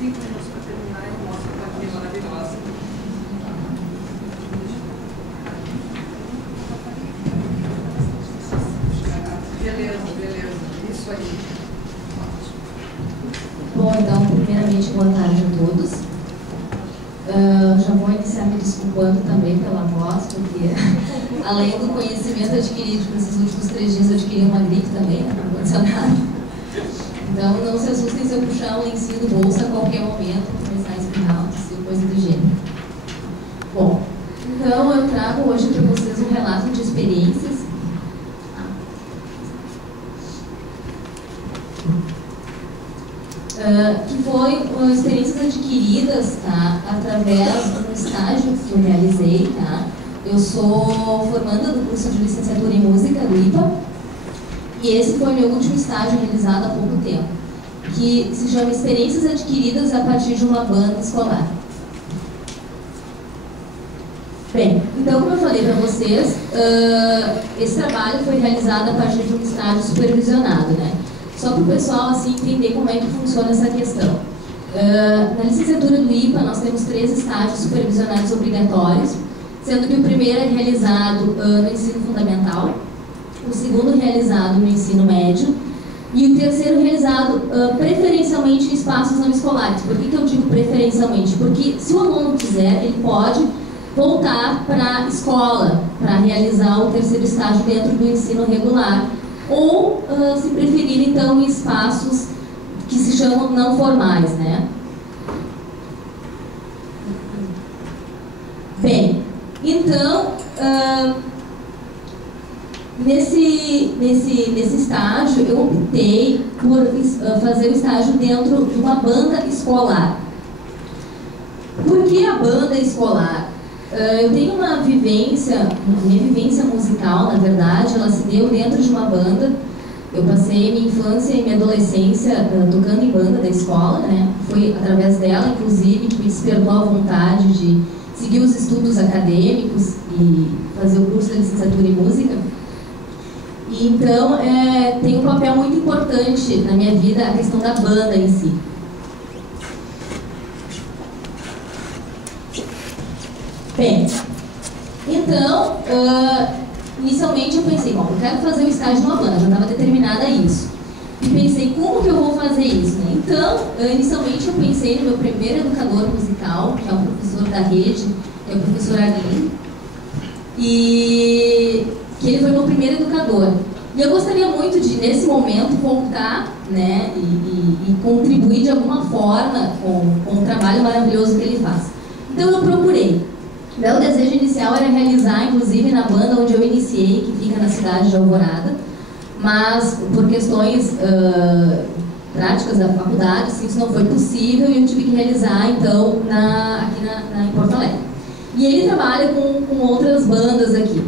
5 minutos para terminar e mostro a aqui maravilhosa. Beleza, beleza. Isso aí. Bom, então, primeiramente, boa tarde a todos. Já vou iniciar me desculpando também pela voz, porque além do conhecimento adquirido nesses últimos 3 dias, eu adquiri uma gripe também, né, no condicionado. Então, não se assustem se eu puxar um lencinho do bolso a qualquer momento, começar a espirrar, ou coisa do gênero. Bom, então eu trago hoje para vocês um relato de experiências. Que foi experiências adquiridas, tá, através do estágio que eu realizei, tá? Eu sou formanda do curso de licenciatura em música do IPA e esse foi meu último estágio realizado há pouco tempo, que se chama Experiências Adquiridas a partir de uma banda escolar. Bem, então, como eu falei para vocês, esse trabalho foi realizado a partir de um estágio supervisionado, né? Só para o pessoal assim, entender como é que funciona essa questão. Na licenciatura do IPA, nós temos 3 estágios supervisionados obrigatórios, sendo que o primeiro é realizado no ensino fundamental, o segundo realizado no ensino médio e o terceiro realizado preferencialmente em espaços não escolares. Por que eu digo preferencialmente? Porque se o aluno quiser, ele pode voltar para a escola para realizar o terceiro estágio dentro do ensino regular, ou, se preferir, então, em espaços que se chamam não formais, né? Bem, então, nesse estágio, eu optei por fazer o estágio dentro de uma banda escolar. Por que a banda escolar? Eu tenho uma vivência, minha vivência musical, na verdade, ela se deu dentro de uma banda. Eu passei minha infância e minha adolescência tocando em banda da escola, né? Foi através dela, inclusive, que me despertou a vontade de seguir os estudos acadêmicos e fazer o curso de licenciatura em música. E, então, tem um papel muito importante na minha vida a questão da banda em si. Bem, então, inicialmente eu pensei, bom, eu quero fazer o estágio numa banda, já estava determinada a isso. E pensei, como que eu vou fazer isso, né? Então, inicialmente eu pensei no meu primeiro educador musical, que é um professor da rede, que é o professor Arlindo, e que ele foi meu primeiro educador. E eu gostaria muito de, nesse momento, voltar, né, e contribuir de alguma forma com o trabalho maravilhoso que ele faz. Então eu procurei. Meu desejo inicial era realizar, inclusive, na banda onde eu iniciei, que fica na cidade de Alvorada, mas por questões práticas da faculdade, assim, isso não foi possível e eu tive que realizar, então, aqui em Porto Alegre. E ele trabalha com outras bandas aqui.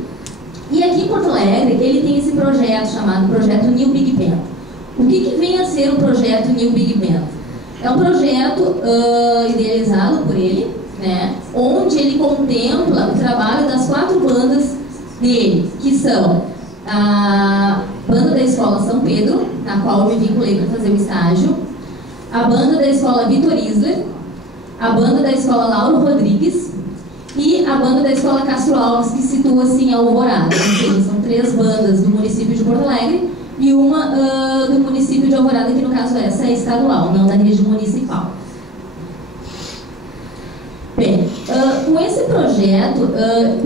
E aqui em Porto Alegre, ele tem esse projeto chamado Projeto New Big Band. O que vem a ser o Projeto New Big Band? É um projeto idealizado por ele, né, onde ele contempla o trabalho das 4 bandas dele, que são a banda da Escola São Pedro, na qual eu me vinculei para fazer o estágio, a banda da Escola Vitor Isler, a banda da Escola Lauro Rodrigues e a banda da Escola Castro Alves, que situa-se em Alvorada. Ou seja, são 3 bandas do município de Porto Alegre e uma do município de Alvorada, que no caso essa é estadual, não da rede municipal. Bem, com esse projeto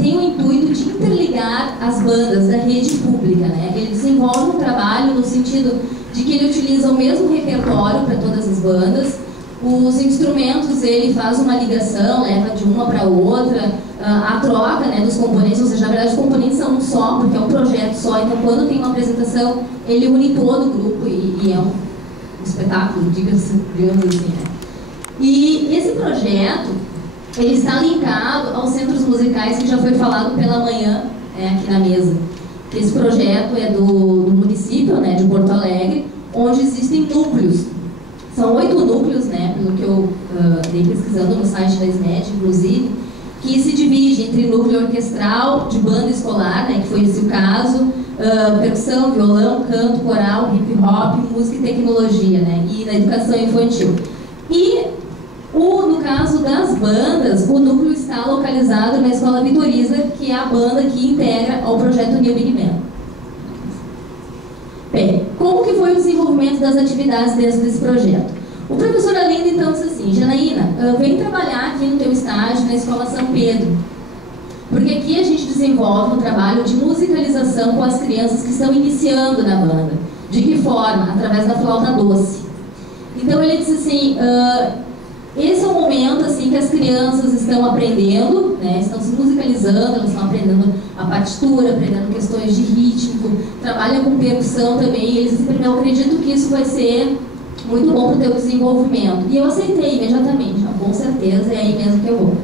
tem o intuito de interligar as bandas da rede pública, né? Ele desenvolve um trabalho no sentido de que ele utiliza o mesmo repertório para todas as bandas, os instrumentos ele faz uma ligação, leva de uma para outra, a troca, né, dos componentes, ou seja, na verdade os componentes são um só, porque é um projeto só, então quando tem uma apresentação ele une todo o grupo e é um espetáculo, digamos assim, né? E esse projeto ele está linkado aos centros musicais que já foi falado pela manhã, aqui na mesa. Esse projeto é do município, né, de Porto Alegre, onde existem núcleos. São 8 núcleos, né, pelo que eu andei pesquisando no site da SMED, inclusive, que se divide entre núcleo orquestral, de banda escolar, né, que foi esse o caso, percussão, violão, canto, coral, hip hop, música e tecnologia, né, e na educação infantil. E No caso das bandas, o núcleo está localizado na Escola Vitoriza, que é a banda que integra ao projeto New Big Band. Bem, como que foi o desenvolvimento das atividades dentro desse projeto? O professor Aline então disse assim: Janaína, vem trabalhar aqui no teu estágio na Escola São Pedro, porque aqui a gente desenvolve um trabalho de musicalização com as crianças que estão iniciando na banda. De que forma? Através da flauta doce. Então ele disse assim, esse é o momento assim, que as crianças estão aprendendo, né, estão se musicalizando, elas estão aprendendo a partitura, aprendendo questões de ritmo, trabalham com percussão também, e eles dizem, eu acredito que isso vai ser muito bom para o teu desenvolvimento. E eu aceitei imediatamente, com certeza, é aí mesmo que eu vou.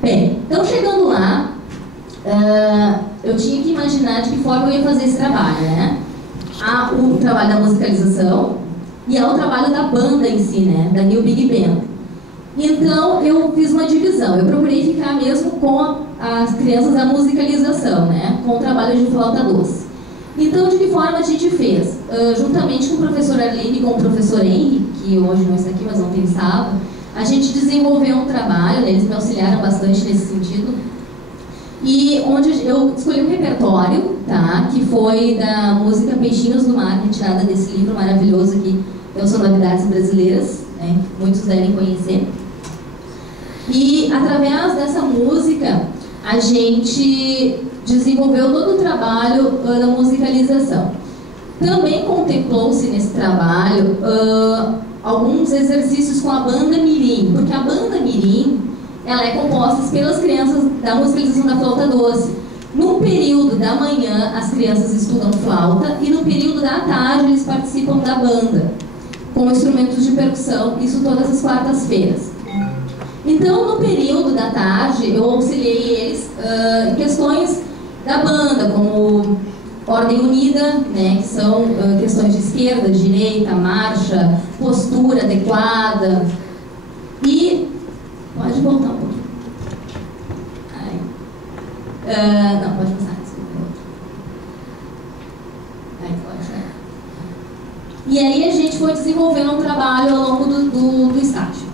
Bem, então chegando lá, eu tinha que imaginar de que forma eu ia fazer esse trabalho, né? Há o trabalho da musicalização e há o trabalho da banda em si, né? Da New Big Band. Então eu fiz uma divisão, eu procurei ficar mesmo com as crianças da musicalização, né? Com o trabalho de flauta doce. Então de que forma a gente fez? Juntamente com o professor Arline e com o professor Henry, que hoje não está aqui, mas ontem estava, a gente desenvolveu um trabalho, né? Eles me auxiliaram bastante nesse sentido, e onde eu escolhi um repertório, tá? Que foi da música Peixinhos do Mar, retirada desse livro maravilhoso aqui, então Sonoridades Brasileiras, né? Muitos devem conhecer. E através dessa música a gente desenvolveu todo o trabalho da musicalização. Também contemplou-se nesse trabalho alguns exercícios com a banda mirim, porque a banda mirim ela é composta pelas crianças da musicalização da flauta doce. No período da manhã as crianças estudam flauta e no período da tarde eles participam da banda com instrumentos de percussão, isso todas as quartas-feiras. Então no período da tarde eu auxiliei eles em questões da banda, como ordem unida, né, que são questões de esquerda, direita, marcha, postura adequada. E pode voltar um pouquinho. Não, pode passar. E aí a gente foi desenvolvendo um trabalho ao longo do estágio.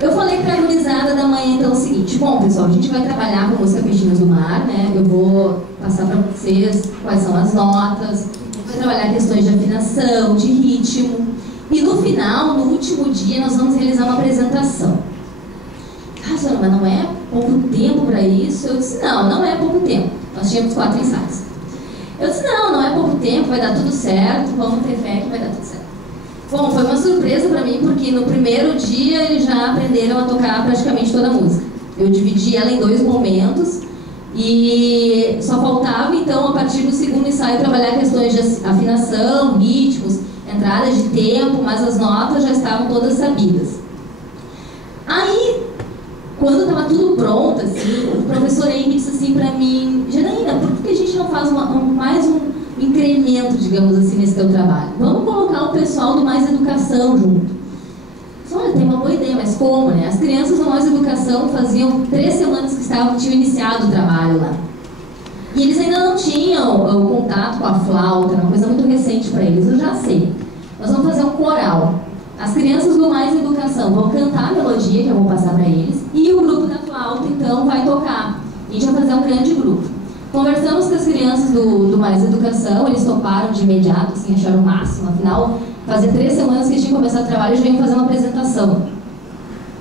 Eu falei para a gurizada da manhã então o seguinte: bom pessoal, a gente vai trabalhar com música Peixinhos do Mar, né? Eu vou passar para vocês quais são as notas, vai trabalhar questões de afinação, de ritmo, e no final, no último dia, nós vamos realizar uma apresentação. Ah, senhora, mas não é pouco tempo para isso? Eu disse, não é pouco tempo. Nós tínhamos 4 ensaios. Eu disse, não é pouco tempo, vai dar tudo certo, vamos ter fé que vai dar tudo certo. Bom, foi uma surpresa para mim, porque no primeiro dia eles já aprenderam a tocar praticamente toda a música. Eu dividi ela em 2 momentos e só faltava, então, a partir do segundo ensaio, trabalhar questões de afinação, ritmos, entrada de tempo, mas as notas já estavam todas sabidas. Aí, quando estava tudo pronto, assim, o professor Henry disse assim para mim, Janaína, por que a gente não faz mais um incremento, digamos assim, nesse teu trabalho? Vamos colocar o pessoal do Mais Educação junto. Olha, tem uma boa ideia, mas como, né? As crianças do Mais Educação faziam 3 semanas que tinham iniciado o trabalho lá. E eles ainda não tinham o contato com a flauta, era uma coisa muito recente para eles, eu já sei. Nós vamos fazer um coral. As crianças do Mais Educação vão cantar a melodia que eu vou passar para eles, e o grupo da flauta, então, vai tocar. A gente vai fazer um grande grupo. Conversamos com as crianças do Mais Educação, eles toparam de imediato, assim, acharam o máximo. Afinal, fazia 3 semanas que a gente tinha começado o trabalho e já iam fazer uma apresentação.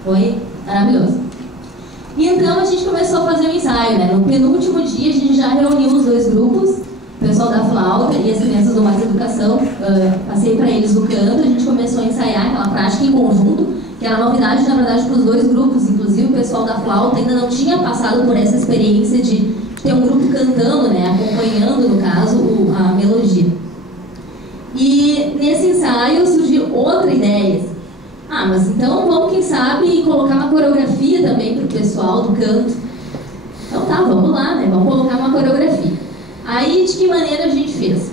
Foi maravilhoso. E então a gente começou a fazer o ensaio, né? No penúltimo dia a gente já reuniu os 2 grupos, o pessoal da flauta e as crianças do Mais Educação. Passei para eles o canto, a gente começou a ensaiar aquela prática em conjunto, que era novidade, na verdade, para os 2 grupos. Inclusive o pessoal da flauta ainda não tinha passado por essa experiência de ter um grupo cantando, né? Acompanhando, no caso, a melodia. E nesse ensaio surgiu outra ideia. Ah, mas então vamos, quem sabe, colocar uma coreografia também para o pessoal do canto. Então tá, vamos lá, né? Vamos colocar uma coreografia. Aí, de que maneira a gente fez?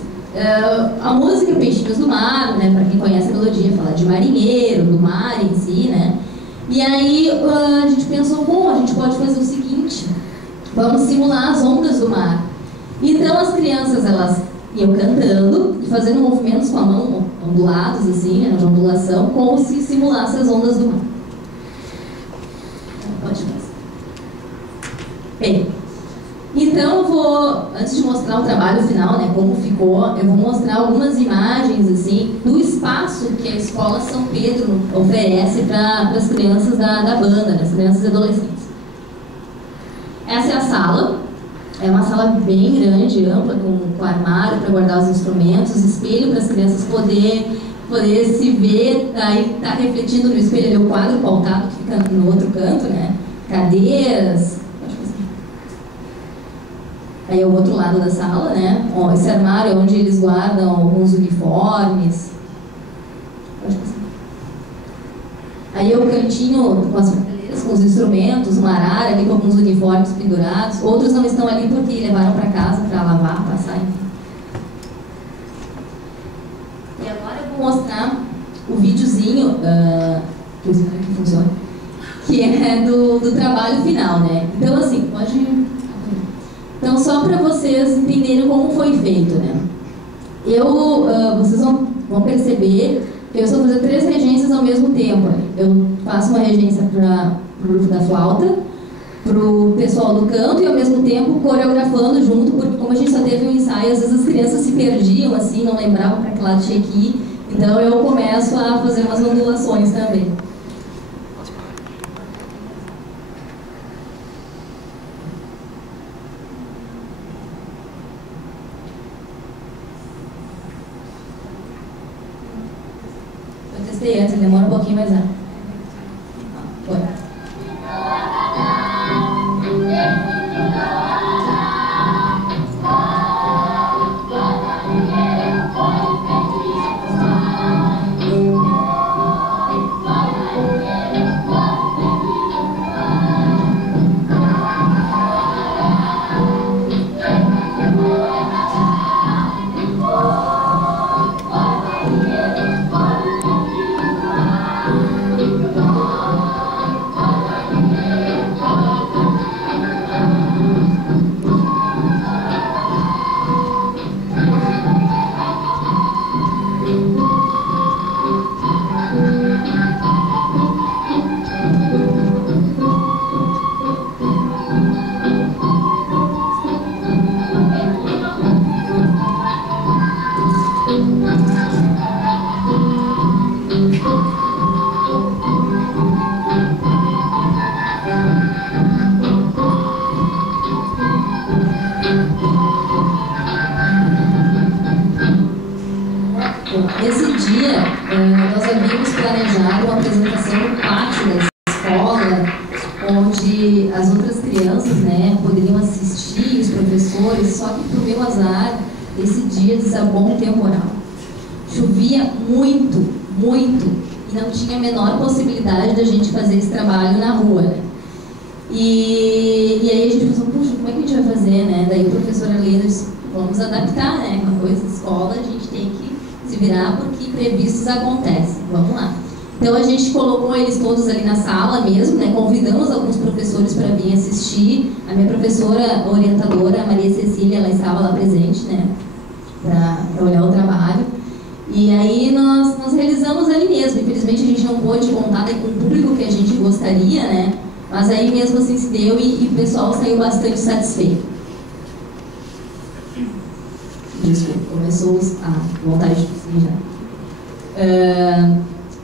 A música Peixinhos do Mar, né? Para quem conhece a melodia, fala de marinheiro, do mar em si, né? E aí a gente pensou, bom, a gente pode fazer o seguinte: vamos simular as ondas do mar. Então as crianças, elas iam cantando e fazendo movimentos com a mão, ondulados assim, né, de ondulação, como se simulasse as ondas do mar. Pode fazer. Bem, então eu vou, antes de mostrar o trabalho final, né, como ficou, eu vou mostrar algumas imagens assim do espaço que a Escola São Pedro oferece para as crianças da banda, né, as crianças e adolescentes. Essa é a sala. É uma sala bem grande, ampla, com armário para guardar os instrumentos, espelho para as crianças poder se ver, aí tá refletindo no espelho ali o quadro pautado que fica no outro canto, né? Cadeiras, aí é o outro lado da sala, né? Ó, esse armário é onde eles guardam alguns uniformes. Aí é o cantinho com as com os instrumentos, uma arara ali com alguns uniformes pendurados. Outros não estão ali porque levaram para casa para lavar, passar, enfim. E agora eu vou mostrar o videozinho, que eu espero que funcione, que é do trabalho final, né? Então, assim, pode... Então, só para vocês entenderem como foi feito, né? Vocês vão perceber que eu estou fazendo 3 regências ao mesmo tempo. Eu faço uma regência para o grupo da flauta, para o pessoal do canto e ao mesmo tempo coreografando junto, porque como a gente só teve um ensaio, às vezes as crianças se perdiam, assim, não lembravam para que lado tinha que ir. Então eu começo a fazer umas ondulações também. Eu testei antes, demora um pouquinho mais rápido. Foi. Nesse dia, nós havíamos planejado uma apresentação no pátio da escola, onde as outras crianças, né, poderiam assistir, os professores, só que, por meu azar, esse dia desabou um temporal. Chovia muito, muito, e não tinha a menor possibilidade da gente fazer esse trabalho na rua, né? E aí a gente pensou, puxa, como é que a gente vai fazer, né? Daí a professora Leda disse, vamos adaptar, né? Uma coisa de escola, a gente tem que se virar porque imprevistos acontecem. Vamos lá. Então a gente colocou eles todos ali na sala mesmo, né? Convidamos alguns professores para vir assistir. A minha professora orientadora, a Maria Cecília, ela estava lá presente, né? Para olhar o trabalho. E aí nós realizamos ali mesmo. Infelizmente a gente não pôde contar com o público que a gente gostaria, né? Mas aí mesmo assim se deu e o pessoal saiu bastante satisfeito. Desculpa, começou a vontade de tossir já.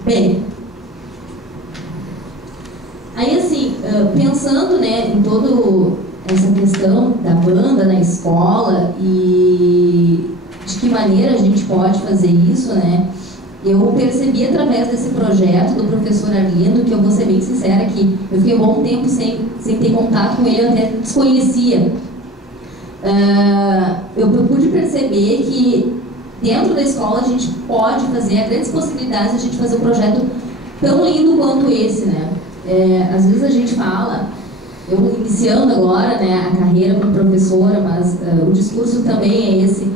Bem, aí assim, pensando, né, em toda essa questão da banda na escola e de que maneira a gente pode fazer isso, né, eu percebi através desse projeto do professor Arlindo, que eu vou ser bem sincera que eu fiquei um bom tempo sem ter contato com ele, eu até desconhecia. Eu pude perceber que dentro da escola a gente pode fazer, há grandes possibilidades de a gente fazer um projeto tão lindo quanto esse, né? Às vezes a gente fala, eu iniciando agora, né, a carreira como professora, mas o discurso também é esse,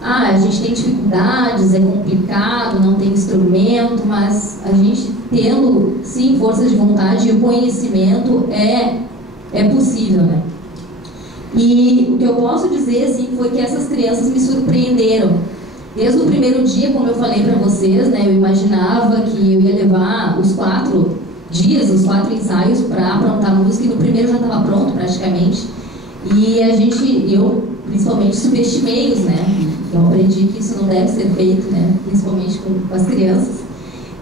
a gente tem dificuldades, é complicado, não tem instrumento, mas a gente tendo, sim, força de vontade e o conhecimento é possível, né? E o que eu posso dizer, assim, foi que essas crianças me surpreenderam. Desde o primeiro dia, como eu falei para vocês, né, eu imaginava que eu ia levar os 4 dias, os 4 ensaios para aprontar música, e no primeiro já estava pronto praticamente. E eu principalmente subestimei-os, né? Eu aprendi que isso não deve ser feito, né? Principalmente com as crianças.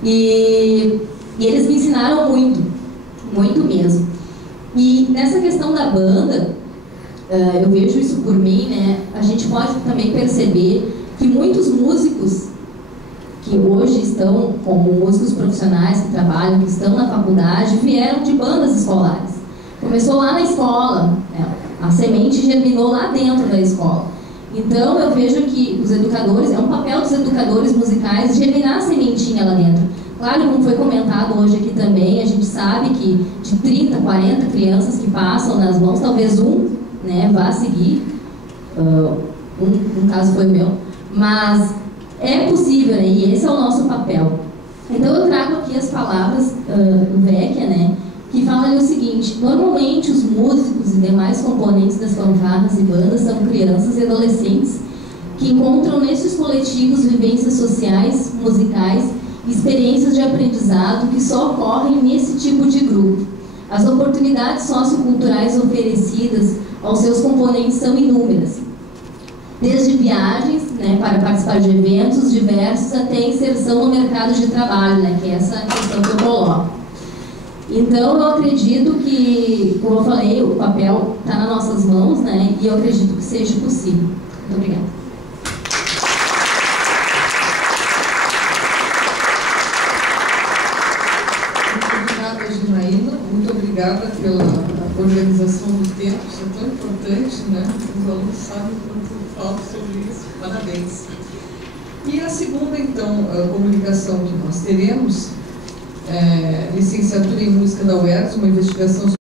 E eles me ensinaram muito, muito mesmo. E nessa questão da banda, eu vejo isso por mim, né? A gente pode também perceber que muitos músicos que hoje estão como músicos profissionais que trabalham, que estão na faculdade, vieram de bandas escolares. Começou lá na escola, né? A semente germinou lá dentro da escola. Então eu vejo que os educadores, é um papel dos educadores musicais germinar a sementinha lá dentro. Claro, como foi comentado hoje aqui também, a gente sabe que de 30, 40 crianças que passam nas mãos, talvez né, vá seguir, no caso foi o meu, mas é possível, né, e esse é o nosso papel. Então eu trago aqui as palavras do Vecchia, né, que fala ali o seguinte: normalmente os músicos e demais componentes das fanfarras e bandas são crianças e adolescentes que encontram nesses coletivos vivências sociais, musicais, experiências de aprendizado que só ocorrem nesse tipo de grupo. As oportunidades socioculturais oferecidas aos seus componentes são inúmeras, desde viagens, né, para participar de eventos diversos até inserção no mercado de trabalho, né, que é essa questão que eu coloco. Então eu acredito que, como eu falei, o papel está nas nossas mãos, né, e eu acredito que seja possível. Muito obrigada. Muito obrigada pela organização do tempo, isso é tão importante, né? Os alunos sabem quanto eu falo sobre isso. Parabéns. E a segunda, então, a comunicação que nós teremos, licenciatura em música da UERJ, uma investigação